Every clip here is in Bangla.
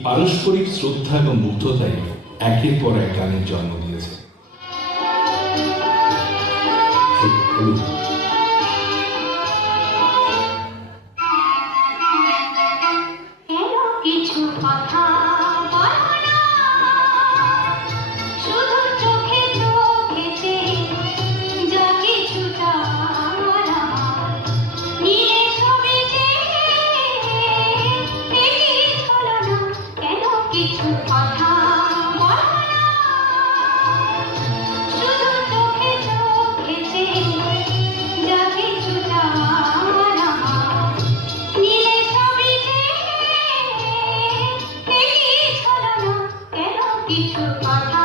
পারস্পরিক শ্রদ্ধা এবং মুগ্ধতাই একের পর এক গানের জন্ম দিয়েছে। কিছু কথা শুধু চোখে চোখেছে যা কিছুটা নিয়ে ছবি যে হলো না কেন কিছু কথা শুধু চোখে চোখেছে যা কিছুটা নিয়ে ছবি যে হলো না কেন কিছু কথা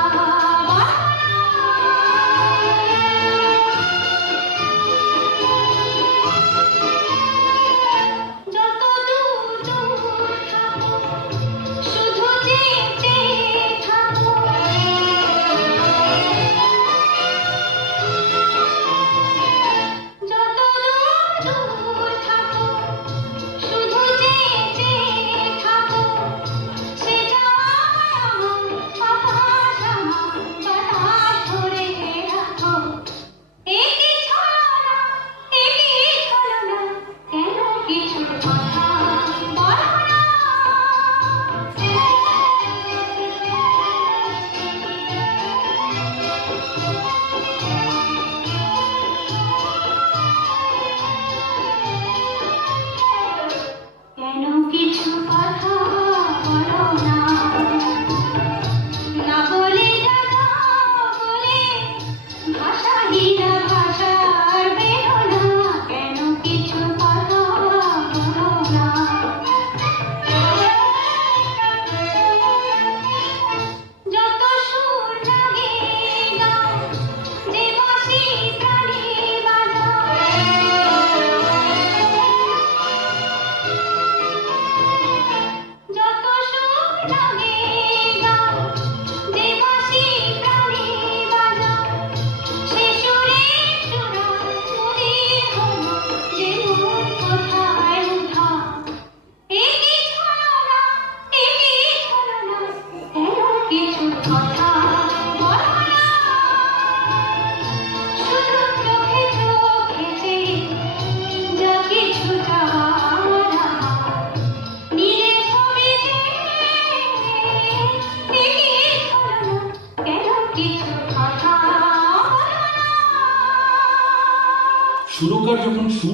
শুধু যেতে থাকো যত দূর থাকো শুধু যেতে থাকো সে বাতাস ধরে রাখো একই ছলনা কেন কিছু কথা বলো না কেন কিছু কথা বলো না না বলে না বলে ভাষাহীনা ভাষার বেরো না কেন কিছু কথা বলো না যত সুর লাগে গাও যে বাঁশি প্রাণে বাজায় যত সুর লাগে গাও যে বাঁশি প্রাণে বাজায় সে সুরে সুরা মনের হলো যে মন কোথায় উঠা একই ছলনা কেন কিছু কথা বলো না শুধু চোখে চোখেছে যা কিছুটা নিয়ে ছবি যে হলো না কেন কিছু কথা সুরকার যখন সুর